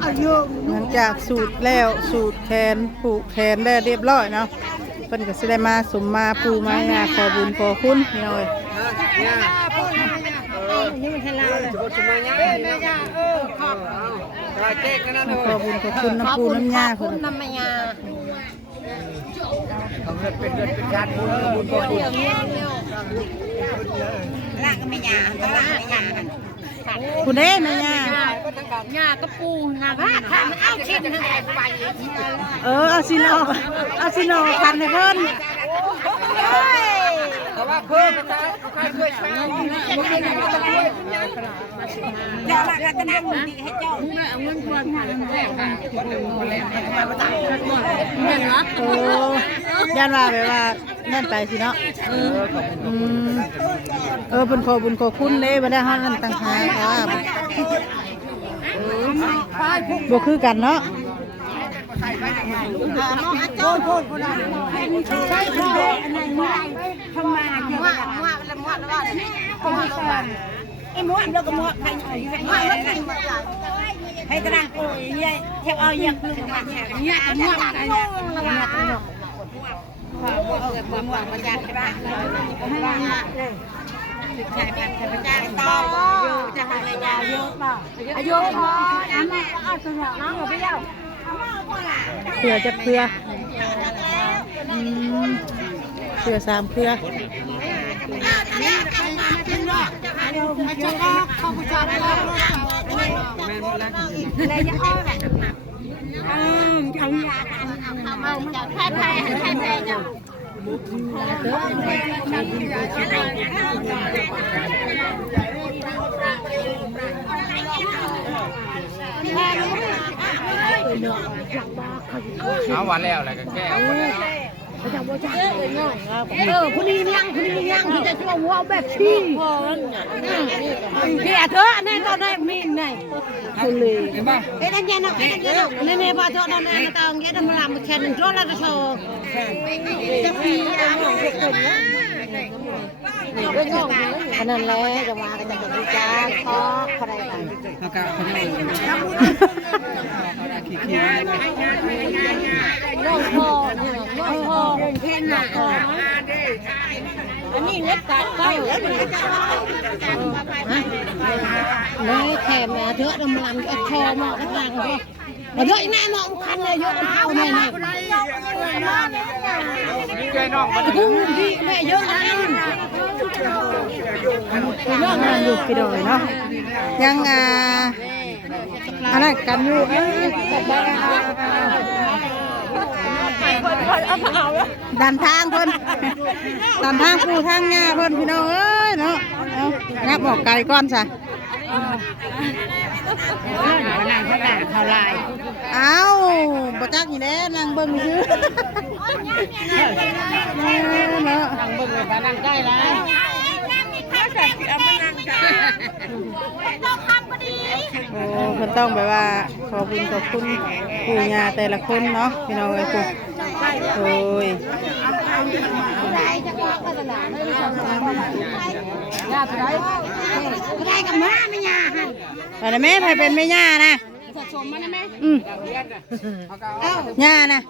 หลังจากสูตรแล้วสูตรแขนผูกแขนได้เรียบร้อยเนาะเพิ่นก็สิได้มาสมมาปูมายาขอบุญขอคุณพี่น้อยนี่มันทลายเลยขอบุญขอคุณน้ำปูน้ำยาคนน้ำมายาเป็นชาติบุญขอคุณล่างก็ไม่ยาก็ล่างไม่ยาคุณเด้แม่ยาหญ้าก็ปูนาบ้าทำเอาชิ้นให้ไปเอาสิโนกันให้เพิ่นแต่ว่าเพิ่มนะใครเคยใช้อย่าละก็นั่งดีให้เจ้าเอาเงินควรย่านว่าแบบว่าแน่นไปสิเนาะเป็นขอบุญขอคุณเลยบ่ได้ห้องต่างหากบ่คือกันเนาะโทษใช่พ่ออะไรทำมาเยอะแล้วมั่วแล้วว่าไอ้มั่วแล้วก็มั่วใครมั่วแล้วใครให้ตรังโอ้ยเนี่ยเทวเอาเยี่ยมคือเนี่ยมั่วอะไรเนี่ยมั่วปัญญาใช่ป่ะใช่ป่ะใช่ป่ะต่อจะหาอะไรเยอะป่ะอายุพอน้ำมาเอาตัวน้องไปเย้าเพื่อจะเพื่อ3เพื่อเอาวันแล้วอะไรก็แก้ผู้นี้ยังที่จะช่วยวัวแบบพี่เดี๋ยวเธอเนี่ยตอนนี้มีไหนคุณเลยเอ้ยนั่นยังเนี่ยพอเธอตอนนั้นตอนนี้ทำมาลำแค่หนึ่งชั่วแล้วก็โชว์จะปีอันนั้นเลยจะมากันจะเป็นวิจารณ์ข้ออะไรบ้างแล้วก็คนนี้น้องพ่อเพ่นหนักอันนี้เล็กตัดใกล้แล้วเลยแถมเนี่ยเถอะดำลำก็คอหมอกกลางก็มาเยอะแน่นอนคันเลยเยอะเท่าเลยนะกูดีแม่เยอะนะอยู่กี่ดอกเนาะยังอะไรกันอยู่ดันทางเพิ่นดันทางปูทางหญ้าเพิ่นพี่น้องเอ้ยเนาะงับหมอกไก่ก้อนซะเอาบ่จักนี่แหละนั่งเบิ่งซื่อเนาะนั่งเบิ่งเลยค่ะนั่งใกล้แล้วเพิ่นต้องแบบว่าขอบคุณปู่ย่าแต่ละคนเนาะพี่น้องเอ้ยปู่โอ้ยได้กับแม่ไม่ยาค่ะไปนะแม่ไปเป็นแม่ย่านะสมมานะแม่ย่านะ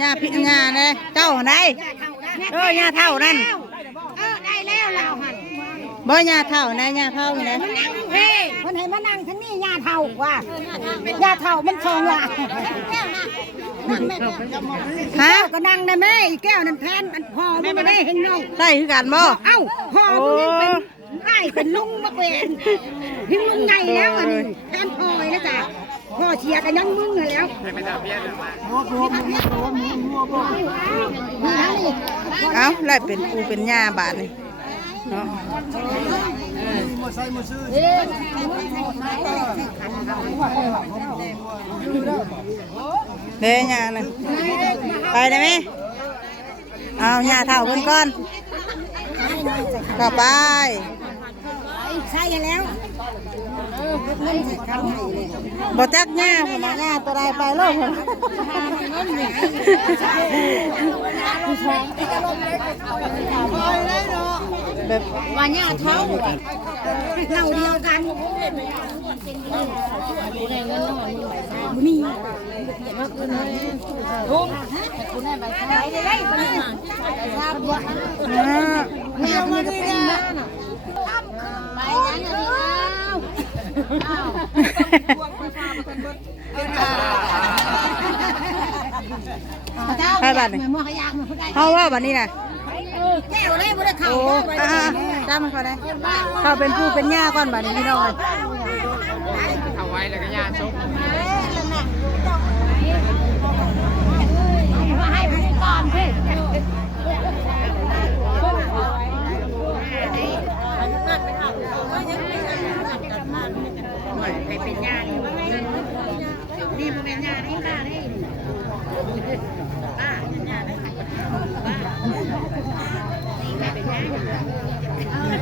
ย่าพี่ย่านะเจ้าได้ย่าเท่านั่นได้แล้วเราหันบ่ย่าเท่านะย่าเท่านี่นะมันนั่งเฮ้คนให้มานั่งทั้งนี้ย่าเท่าว่าย่าเท่ามันชงละฮะก็นั่งได้แม่แก้วนั่นแทนพ่อไม่ได้เห็นน้องได้คือกันบ่เอ้าพ่อเป็นไอ้เป็นลุงมาเป็นพี่ลุงไงแล้วอันนี้แทนพ่อแล้วจ้ะพ่อเชียร์กันยังมึงแล้วเอ้าไล่เป็นปูเป็นย่าบาทนี่เนาะเด้ยาน่ะไปได้ไหมเอาย่าเท่าคนก่อนก็ไปใช่แล้วบ่จักย่าผมมาย่าตัวใดไปโลกผมแบบว่าย่าเท่าเราเดียวกัน มีมาคืนเลยลุงคุณให้ใบชาได้ใบชาบัวแม่มาดีนะไปนั้นใช่บัดนี่เขาว่าบัดนี้นะโอ้จ้ามันเขาได้เขาเป็นผู้เป็นย่าก่อนบัดนี้พี่น้องเลย เอาไว้แล้วก็ย่าชก ให้พี่ก่อนพี่ไปเป็นญาติดีมาเป็นญาติให้ข้าได้ป้าเป็นญาติได้ป้าเป็นญาติ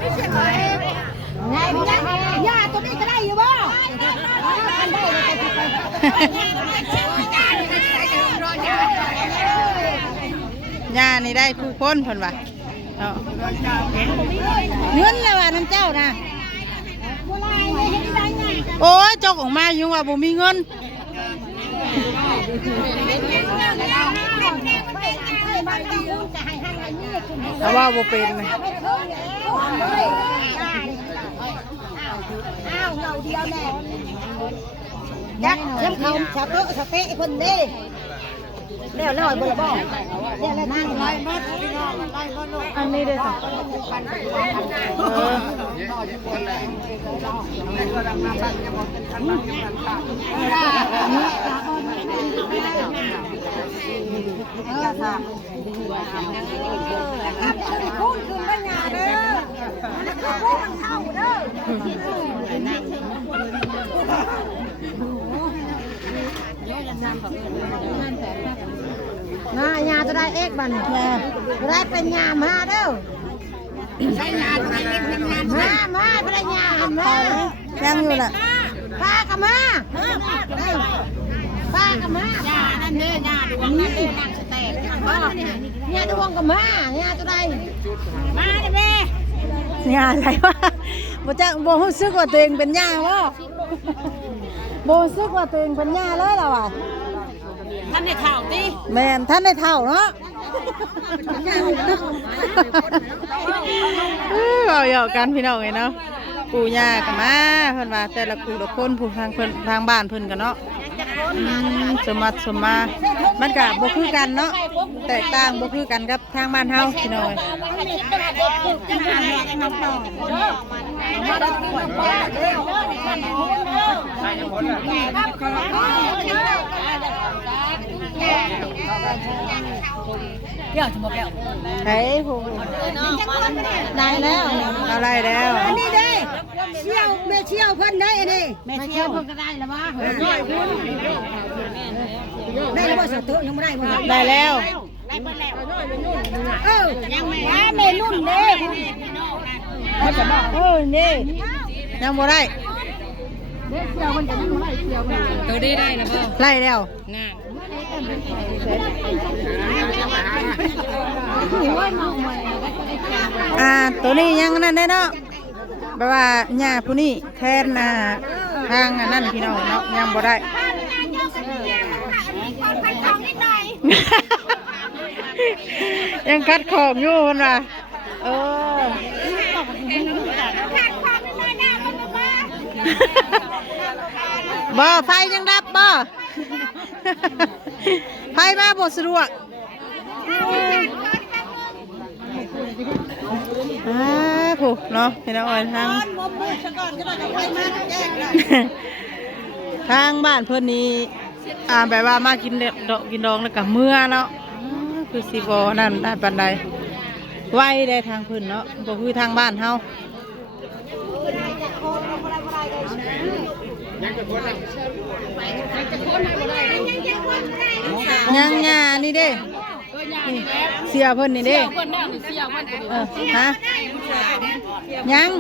ไม่ใช่ไหมไงพี่ญาติตัวนี้ก็ได้อยู่บ่ย่านี่ได้คู่คนเพิ่นว่าเนาะเงินแล้วว่าน้ำเจ้านะโอ้ยจกออกมาอยู่ว่าบ่มีเงินแต่ว่าบ่เป็นนะ อ้าวเราเดียวแน่ยักษ์เข้มเขาชาเตะชาเตะคนเด้แล้วแล้วบ่บ่เนี่ยแล้วนั่งไล่มัดพี่น้องไล่มัดลูก อันนี้เด้อค่ะพูดคือปัญญาเด้อพูดเข้าเด้อยาจะได้เอกบันจะได้เป็นยามาเด้อใช่ยาจะได้เป็นยามาเป็นยามายังอยู่น่ะ ป้ากับมาป้ากับมายานั่นเด้อยาดวงนั่นเด้อนั่งสแตกยาดวงกับมายาจะได้มาเด้ย่าอะไรวะบ่จักบ่รู้สึกว่าตัวเองเป็นย่าบ่บ่รู้สึกว่าตัวเองเป็นย่าเลยล่ะว่ะ ท่านได้เท่าติ แม่นท่านได้เท่าเนาะเราหยอกกันพี่น้องไงเนาะปู่ย่ากันมาเพิ่นว่าแต่ละกูละคนผู้ทางเพิ่นทางบ้านเพิ่นกันเนาะสมมามันก็บ่คือกันเนาะแตกต่างบ่คือกันกับทางบ้านเฮาพี่น้องเดี๋ยวจะบอกแล้ว เฮ้ยผู้ได้แล้วเอาได้แล้ว อันนี้ได้เชี่ยวแม่เชี่ยวเพิ่นได้อันนี้แม่เชี่ยวเพิ่นก็ได้แล้วว่าได้แล้วว่าสตุยังไม่ได้บ่ ได้แล้ว ยังแม่นุ่นเด้นี่ยังบ่ได้ ตัวได้ได้แล้วบ่ ไล่แล้ว น่ะ ตัวนี้ยังนั่นได้เนาะแปลว่าหญ้าผู้นี้แทนทางอันนั้นพี่น้องเนาะยังบ่ได้ยังคัดของอยู่เพิ่นว่าบ่ไฟยังดับบ่ไฟมาบ่สะดวกผู้เนาะพี่น้องทางทางบ้านเพิ่นนี้แบบว่ามากินดอกกินดองแล้วก็เมื่อเนาะคือสิบ่นั่นได้ปานใดไว้ได้ทางเพิ่นเนาะบ่คือทางบ้านเฮายังงานี่เด้นี่เสียเพิ่นนี่เด้ฮะยัง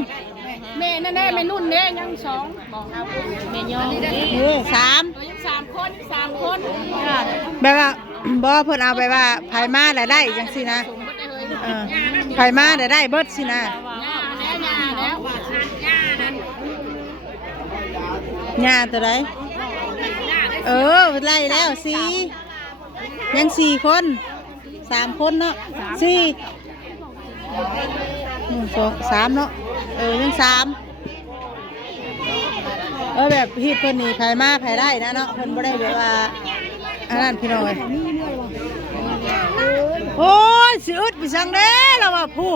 แม่นั่นแน่แม่นุ่นเด้ยังสองบอกแม่ยองสาม 3 คนแบบว่าบ่เพิ่นเอาไปว่าไผมาได้จังซี่นะไผมาได้เบิดสินะ ญาตัวใดไล่แล้วสี่ยัง4 คน3 คนเนาะ4 1 2 3เนาะยัง3แบบฮีดเพิ่นนี่ไผมาไผได้นะเนาะเพิ่นบ่ได้แบบว่าอันนั้นพี่น้องเอ้ยโอ้ยสิอึดไปสั่งเด้เราว่าผู้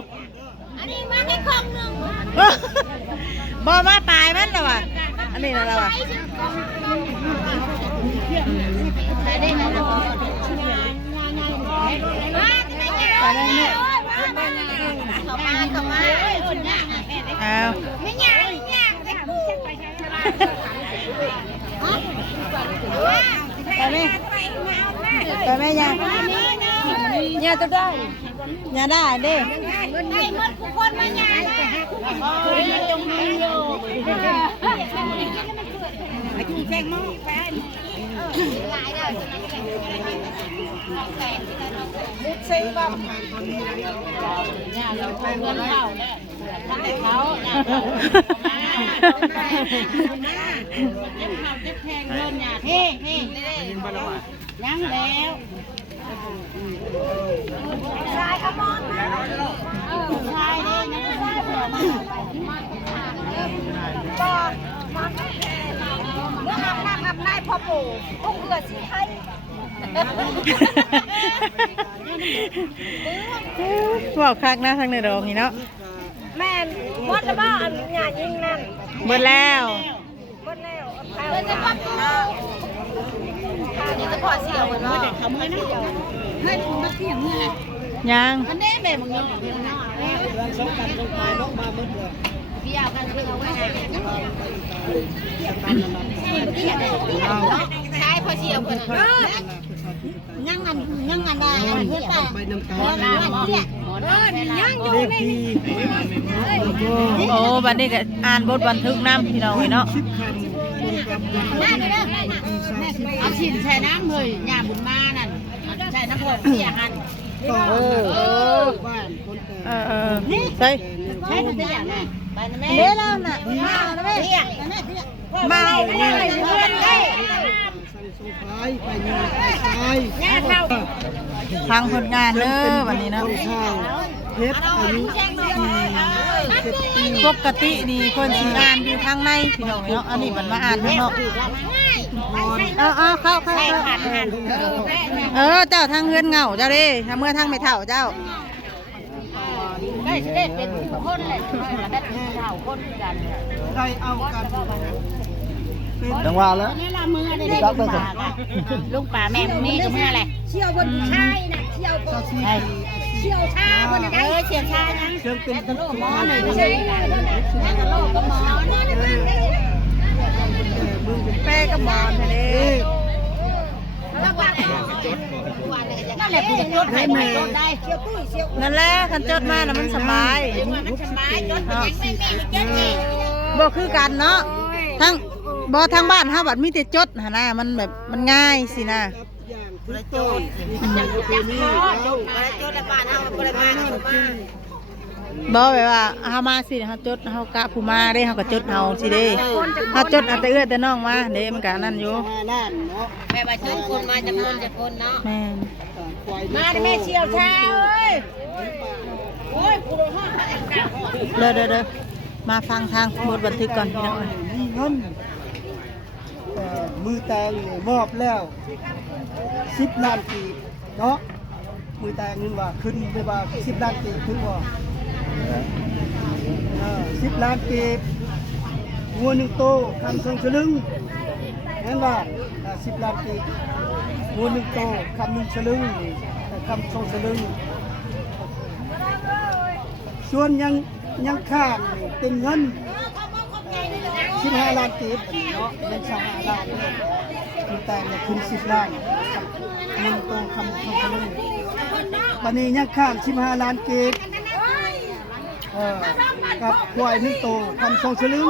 อันนี้มาในกล่องนึงบ่มาปลายมันแล้วว่ะอันนี้นะเราว่ะเอาไม่ยากไปไหมยาตัวได้ยาได้เด้ได้หมดทุกคนมายาจงมีอยู่ไอ้ที่แจ้งมั่งไปหลายได้มุดใส่บ้างเนี่ยเราเงินเข้าเนี่ยเขาเจ็บแทงเงินเนี่ยเฮ้ยังแล้วชายขมอนชายเด้นะชายเผื่อมาก็เรื่องอาบน้ำพ่อปู่ต้องเกลือสีไทยบอกคักนะทางในดอกนี่เนาะแม่วัดละบ้าอันหยายิงนั่นเบิดแล้วเบิดจะพ่อปู่นี่จะพอเสียวเหมือนว่าเด็กเขาไม่น่าให้คุณมาเที่ยงเนี่ยยังอันนี้แม่มึงเนาะสำคัญตรงปลายลงมาเมื่อเดือนพี่เอากันคือเอาไว้ใช้พอเสียวคนยังงันได้เพื่อนป่ะยังอยู่ในโอ้บัดนี้ก็อ่านบทบันทึกน้ำพี่น้องเนาะเอาชิ้นใส่น้ำเลยยาบุญมานั่นใส่น้ำพอเสียหันใช่ทุกอย่างไงเดี๋ยวเราน่ะมาแล้วแม่มาเลยเพื่อนเลยทางผลงานเด้อวันนี้นะเพชรอายุปกตินี่คนสิอ่านอยู่ทางในพี่น้องเนาะอันนี้มันมาอ่านข้างนอกเข้าเจ้าทางเฮือนเงาเจ้าเด้ทางเมื่อทางไม่เท่าเจ้าได้เป็นคนเลยได้เป็นเท่าคนกันได้เอากันจังหวะแล้วลุงป่าแม่มีก็เมื่อไรเชี่ยวบนชายนะเชี่ยวบนชาบนอะไรเชี่ยวชานะเชี่ยวเป็นกระโหลกหมอนเลยใช่กระโหลกก็หมอนแป้ก็หมอนเลยนั่นแหละคุณจะจดให้ไหมได้เชี่ยวตุ้ยเชี่ยวนั่นแหละคันจดมาแล้วมันสบายมันสบายจดยังไม่มีจดเองบ่คือกันเนาะทั้งบ่ทางบ้านห้าบัดมีแต่จดหนะมันแบบมันง่ายสินะจดบ้านเฮาบ่ได้มาบ่แบบว่าเฮามาสิเฮาจดเฮากะผู้มาเด้เฮาก็จดเฮาสิเด้เฮาจดเอาแต่เอื้อแต่น้องมาเด้มันก็นั่นอยู่แม่ว่าจดคนมาจากคนเนาะแม่มาแม่เชี่ยวชาเอ้ยโอ้ยกูโดนฮ้อนเด้อมาฟังทางบทบันทึกก่อนพี่น้องเงินมือแตงมอบแล้ว10 ล้านกีบเนาะมือแตงนี่ว่าขึ้นไปว่า10 ล้านกีบขึ้นว่า10 ล้านกีบงัว1โตคำ2 สลึงนั่นว่า10 ล้านกีบงัว1โตคำ1 สลึงคำ2 สลึงส่วนยังข้ามเป็นเงิน15 ล้านกีบเนาะเป็น15 ล้านคือแต่งขึ้น10 ล้านเงินโตคำ2 สลึงวันนี้ยังข้าม15 ล้านกีบกับควาย1โตคำ2 สลึง